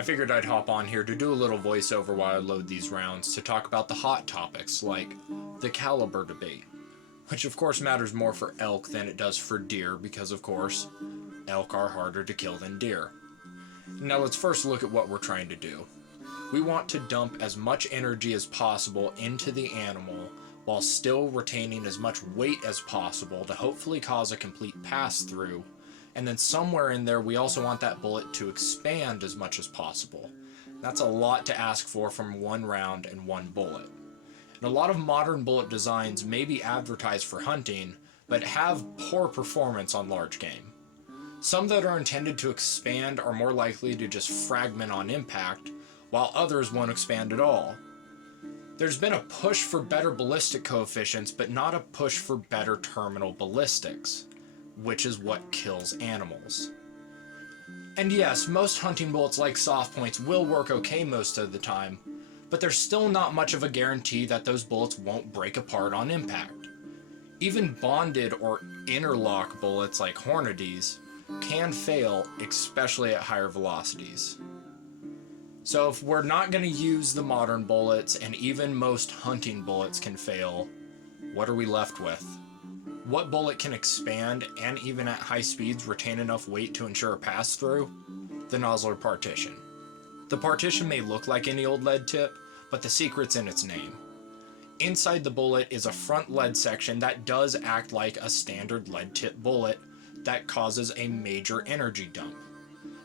I figured I'd hop on here to do a little voiceover while I load these rounds to talk about the hot topics like the caliber debate, which of course matters more for elk than it does for deer because of course elk are harder to kill than deer. Now let's first look at what we're trying to do. We want to dump as much energy as possible into the animal while still retaining as much weight as possible to hopefully cause a complete pass through. And then somewhere in there we also want that bullet to expand as much as possible. That's a lot to ask for from one round and one bullet. And a lot of modern bullet designs may be advertised for hunting, but have poor performance on large game. Some that are intended to expand are more likely to just fragment on impact, while others won't expand at all. There's been a push for better ballistic coefficients, but not a push for better terminal ballistics, which is what kills animals. And yes, most hunting bullets like soft points will work okay most of the time, but there's still not much of a guarantee that those bullets won't break apart on impact. Even bonded or interlock bullets like Hornadies can fail, especially at higher velocities. So if we're not going to use the modern bullets, and even most hunting bullets can fail, what are we left with? What bullet can expand and even at high speeds retain enough weight to ensure a pass through? The nozzler partition. The partition may look like any old lead tip, but the secret's in its name. Inside the bullet is a front lead section that does act like a standard lead tip bullet that causes a major energy dump.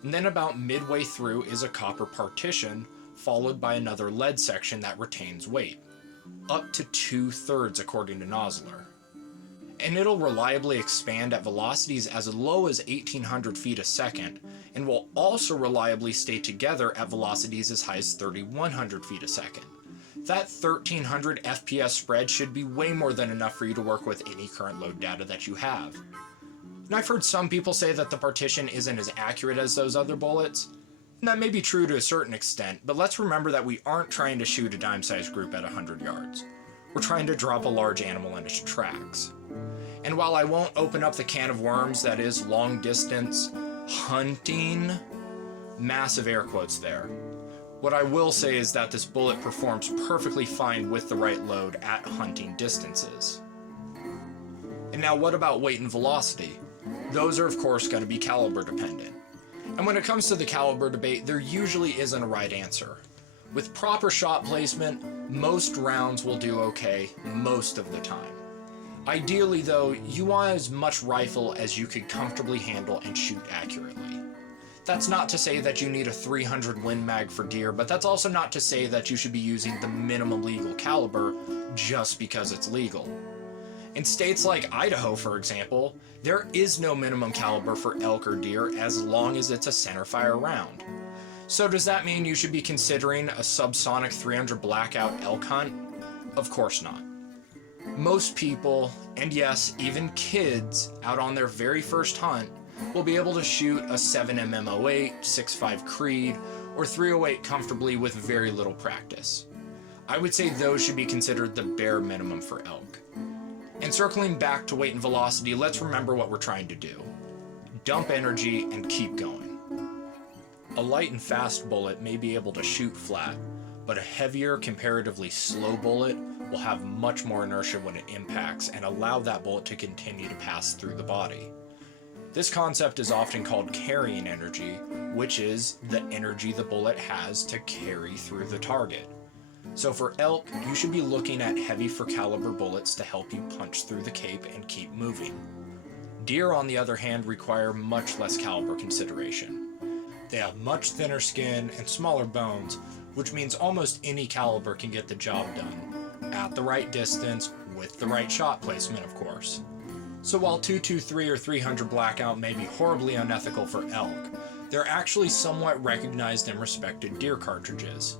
And then about midway through is a copper partition, followed by another lead section that retains weight, up to 2/3 according to Nozzler. And it'll reliably expand at velocities as low as 1800 feet a second, and will also reliably stay together at velocities as high as 3100 feet a second. That 1300 FPS spread should be way more than enough for you to work with any current load data that you have. And I've heard some people say that the partition isn't as accurate as those other bullets, and that may be true to a certain extent, but let's remember that we aren't trying to shoot a dime-sized group at 100 yards. We're trying to drop a large animal in its tracks. And while I won't open up the can of worms that is long-distance hunting, massive air quotes there, what I will say is that this bullet performs perfectly fine with the right load at hunting distances. And now what about weight and velocity? Those are of course going to be caliber dependent. And when it comes to the caliber debate, there usually isn't a right answer. With proper shot placement, most rounds will do okay most of the time. Ideally though, you want as much rifle as you could comfortably handle and shoot accurately. That's not to say that you need a 300 Win Mag for deer, but that's also not to say that you should be using the minimum legal caliber just because it's legal. In states like Idaho, for example, there is no minimum caliber for elk or deer as long as it's a centerfire round. So does that mean you should be considering a subsonic 300 blackout elk hunt? Of course not. Most people, and yes, even kids, out on their very first hunt, will be able to shoot a 7mm08, 6.5 Creed, or 308 comfortably with very little practice. I would say those should be considered the bare minimum for elk. And circling back to weight and velocity, let's remember what we're trying to do. Dump energy and keep going. A light and fast bullet may be able to shoot flat, but a heavier, comparatively slow bullet will have much more inertia when it impacts and allow that bullet to continue to pass through the body. This concept is often called carrying energy, which is the energy the bullet has to carry through the target. So for elk, you should be looking at heavy for caliber bullets to help you punch through the cape and keep moving. Deer, on the other hand, require much less caliber consideration. They have much thinner skin and smaller bones, which means almost any caliber can get the job done, at the right distance, with the right shot placement, of course. So while 223 or 300 blackout may be horribly unethical for elk, they're actually somewhat recognized and respected deer cartridges.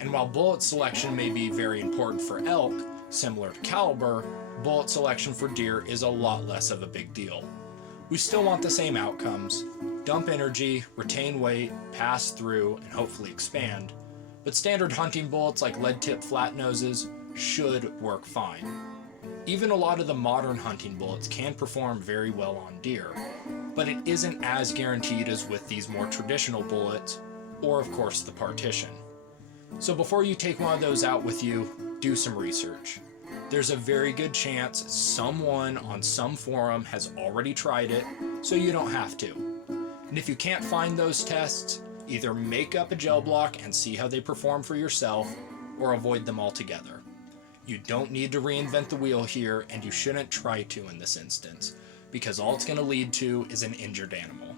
And while bullet selection may be very important for elk, similar to caliber, bullet selection for deer is a lot less of a big deal. We still want the same outcomes: dump energy, retain weight, pass through, and hopefully expand. But standard hunting bullets like lead tip flat noses should work fine. Even a lot of the modern hunting bullets can perform very well on deer, but it isn't as guaranteed as with these more traditional bullets, or of course the partition. So before you take one of those out with you, do some research. There's a very good chance someone on some forum has already tried it, so you don't have to. And if you can't find those tests, either make up a gel block and see how they perform for yourself, or avoid them altogether. You don't need to reinvent the wheel here, and you shouldn't try to in this instance, because all it's going to lead to is an injured animal.